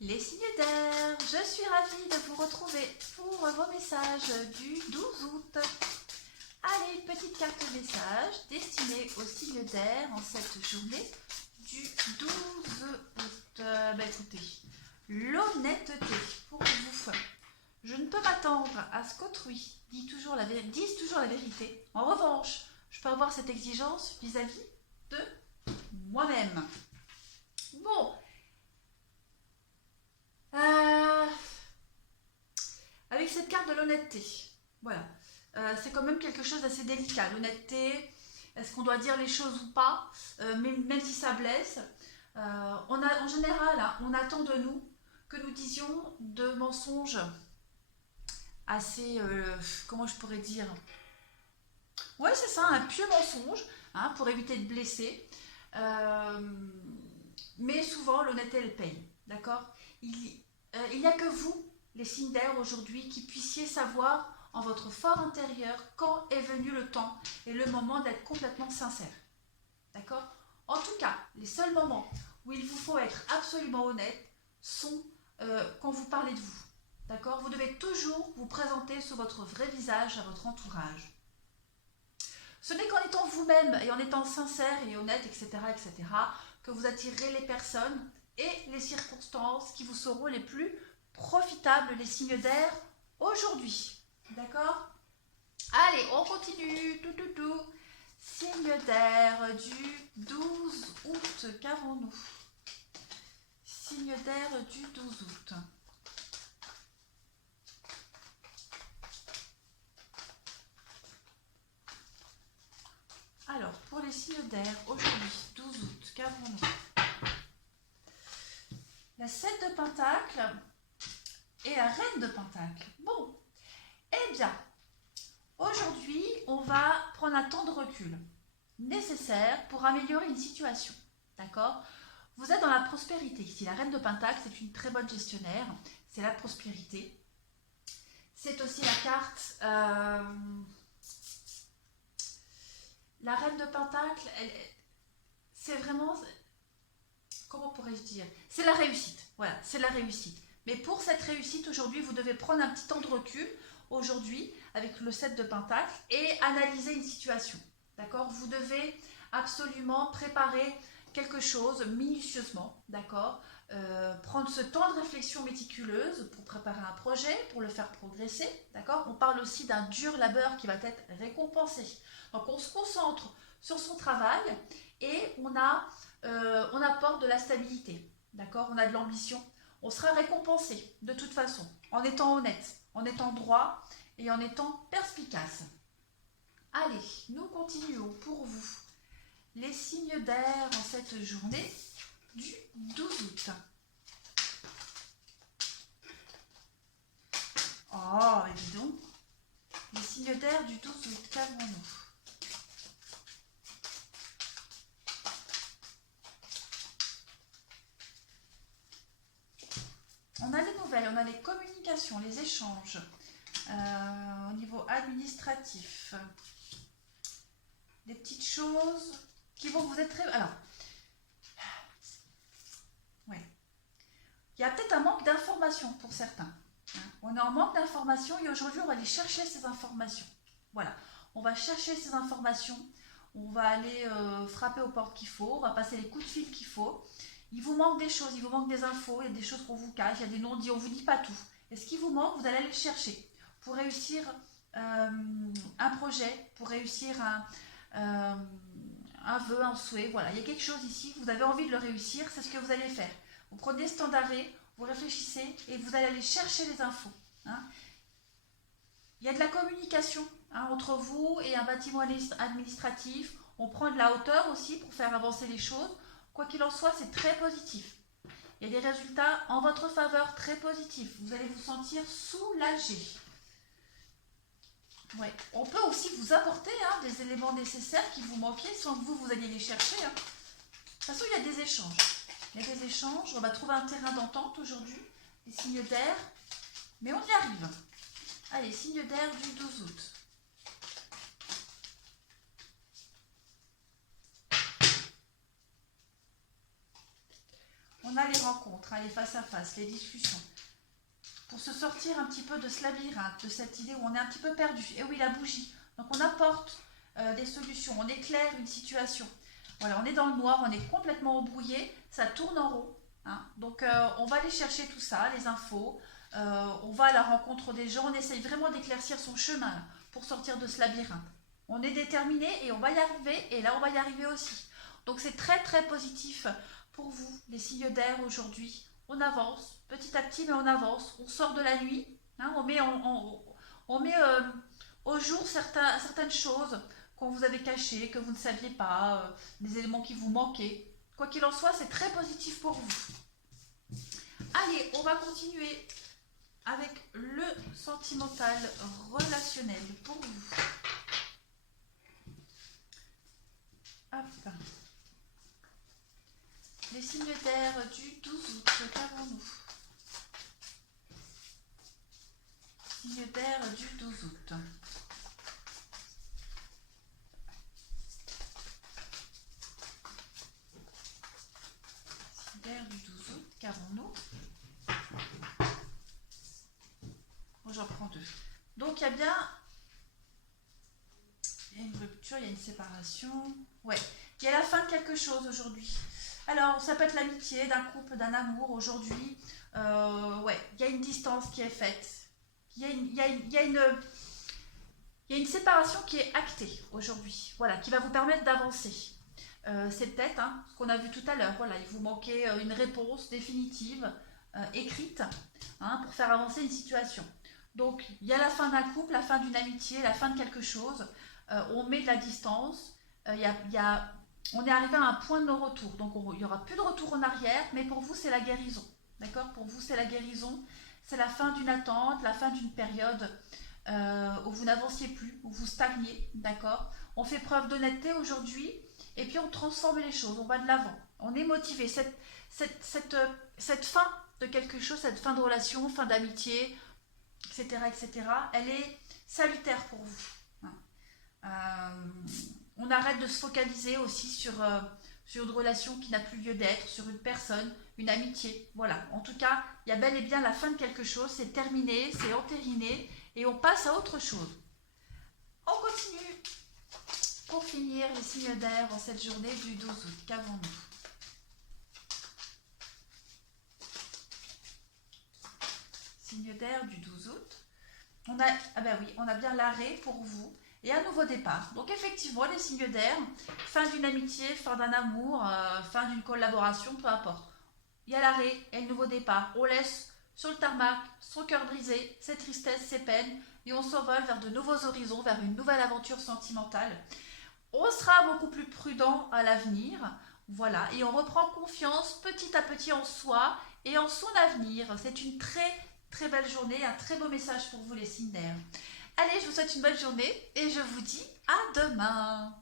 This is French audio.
Les signes d'air, je suis ravie de vous retrouver pour vos messages du 12 août. Allez, petite carte message destinée aux signes d'air en cette journée du 12 août. Écoutez, l'honnêteté pour vous. Je ne peux m'attendre à ce qu'autrui dise toujours la vérité. En revanche, je peux avoir cette exigence vis-à-vis de moi-même. Bon. Avec cette carte de l'honnêteté, voilà, c'est quand même quelque chose d'assez délicat. L'honnêteté, est-ce qu'on doit dire les choses ou pas, même si ça blesse. En général, hein, on attend de nous que nous disions de mensonges assez, comment je pourrais dire, ouais c'est ça, un pieux mensonge, hein, pour éviter de blesser. Mais souvent, l'honnêteté, elle paye, d'accord. Il n'y a que vous, les signes d'air aujourd'hui, qui puissiez savoir en votre fort intérieur quand est venu le temps et le moment d'être complètement sincère. D'accord. En tout cas, les seuls moments où il vous faut être absolument honnête sont quand vous parlez de vous. D'accord. Vous devez toujours vous présenter sous votre vrai visage à votre entourage. Ce n'est qu'en étant vous-même et en étant sincère et honnête, etc., que vous attirerez les personnes et les circonstances qui vous seront les plus profitables, les signes d'air aujourd'hui. D'accord? Allez, on continue. Signe d'air du 12 août. Qu'avons-nous? Signe d'air du 12 août. Alors, pour les signes d'air, aujourd'hui, 12 août, qu'avons-nous? La 7 de Pentacle et la Reine de Pentacle. Bon, eh bien, aujourd'hui, on va prendre un temps de recul nécessaire pour améliorer une situation. D'accord? Vous êtes dans la prospérité ici. La Reine de Pentacle, c'est une très bonne gestionnaire. C'est la prospérité. C'est aussi la carte... la Reine de Pentacle, c'est vraiment... Comment pourrais-je dire? C'est la réussite. Voilà, c'est la réussite. Mais pour cette réussite, aujourd'hui, vous devez prendre un petit temps de recul, aujourd'hui, avec le 7 de Pentacle, et analyser une situation. D'accord? Vous devez absolument préparer quelque chose minutieusement, d'accord? Prendre ce temps de réflexion méticuleuse pour préparer un projet, pour le faire progresser, d'accord? On parle aussi d'un dur labeur qui va être récompensé. Donc on se concentre sur son travail et on apporte de la stabilité, d'accord? On a de l'ambition. On sera récompensé de toute façon, en étant honnête, en étant droit et en étant perspicace. Allez, nous continuons pour vous. Les signes d'air en cette journée du 12 août. Oh, et dis donc, les signes d'air du 12 août, qu'avons-nous? On a les nouvelles, on a les communications, les échanges au niveau administratif. Des petites choses qui vont vous être très... Alors, ouais. Il y a peut-être un manque d'informations pour certains. On est en manque d'informations et aujourd'hui, on va aller chercher ces informations. Voilà, on va chercher ces informations, on va aller frapper aux portes qu'il faut, on va passer les coups de fil qu'il faut. Il vous manque des choses, il vous manque des infos, il y a des choses qu'on vous cache, il y a des non-dits, on ne vous dit pas tout. Et ce qui vous manque, vous allez aller le chercher pour réussir un projet, pour réussir un vœu, un souhait. Voilà, il y a quelque chose ici, vous avez envie de le réussir, c'est ce que vous allez faire. Vous prenez ce temps d'arrêt, vous réfléchissez et vous allez aller chercher les infos. Hein. Il y a de la communication entre vous et un bâtiment administratif. On prend de la hauteur aussi pour faire avancer les choses. Quoi qu'il en soit, c'est très positif. Il y a des résultats en votre faveur très positifs. Vous allez vous sentir soulagé. Ouais. On peut aussi vous apporter des éléments nécessaires qui vous manquaient sans que vous alliez les chercher. De toute façon, il y a des échanges. Il y a des échanges. On va trouver un terrain d'entente aujourd'hui. Des signes d'air. Mais on y arrive. Allez, signe d'air du 12 août. on a les rencontres, hein, les face-à-face, les discussions. Pour se sortir un petit peu de ce labyrinthe, de cette idée où on est un petit peu perdu. Et oui, la bougie. Donc on apporte des solutions, on éclaire une situation. Voilà, on est dans le noir, on est complètement embrouillé, ça tourne en rond. Hein. Donc on va aller chercher tout ça, les infos, on va à la rencontre des gens, on essaye vraiment d'éclaircir son chemin là, pour sortir de ce labyrinthe. On est déterminé et on va y arriver, et là on va y arriver aussi. Donc c'est très très positif pour vous, les signes d'air aujourd'hui. On avance, petit à petit, mais on avance. On sort de la nuit, hein, on met au jour certaines choses qu'on vous avait cachées, que vous ne saviez pas, des éléments qui vous manquaient. Quoi qu'il en soit, c'est très positif pour vous. Allez, on va continuer avec le sentimental relationnel pour vous. Hop. Les signes d'air du 12 août, qu'avons-nous? Signe d'air du 12 août. Signe d'air du 12 août, qu'avons-nous? Bon, j'en prends deux. Donc, il y a bien... Il y a une rupture, il y a une séparation. Ouais, il y a la fin de quelque chose aujourd'hui. Alors, ça peut être l'amitié d'un couple, d'un amour aujourd'hui. Ouais, il y a une distance qui est faite. Il y a une séparation qui est actée aujourd'hui. Voilà, qui va vous permettre d'avancer. C'est peut-être ce qu'on a vu tout à l'heure. Voilà, il vous manquait une réponse définitive, écrite, pour faire avancer une situation. Donc, il y a la fin d'un couple, la fin d'une amitié, la fin de quelque chose. On met de la distance. On est arrivé à un point de non-retour. Donc, il n'y aura plus de retour en arrière, mais pour vous, c'est la guérison. D'accord? Pour vous, c'est la guérison. C'est la fin d'une attente, la fin d'une période où vous n'avanciez plus, où vous stagnez. D'accord? On fait preuve d'honnêteté aujourd'hui et puis on transforme les choses. On va de l'avant. On est motivé. Cette fin de quelque chose, cette fin de relation, fin d'amitié, etc., elle est salutaire pour vous. On arrête de se focaliser aussi sur une relation qui n'a plus lieu d'être, sur une personne, une amitié. Voilà, en tout cas, il y a bel et bien la fin de quelque chose, c'est terminé, c'est entériné, et on passe à autre chose. On continue pour finir les signes d'air en cette journée du 12 août. Qu'avons-nous? Signe d'air du 12 août. On a bien l'arrêt pour vous. Et un nouveau départ. Donc effectivement, les signes d'air, fin d'une amitié, fin d'un amour, fin d'une collaboration, peu importe. Il y a l'arrêt et le nouveau départ. On laisse sur le tarmac son cœur brisé, ses tristesses, ses peines, et on s'envole vers de nouveaux horizons, vers une nouvelle aventure sentimentale. On sera beaucoup plus prudent à l'avenir, voilà, et on reprend confiance petit à petit en soi et en son avenir. C'est une très très belle journée, un très beau message pour vous les signes d'air. Allez, je vous souhaite une bonne journée et je vous dis à demain.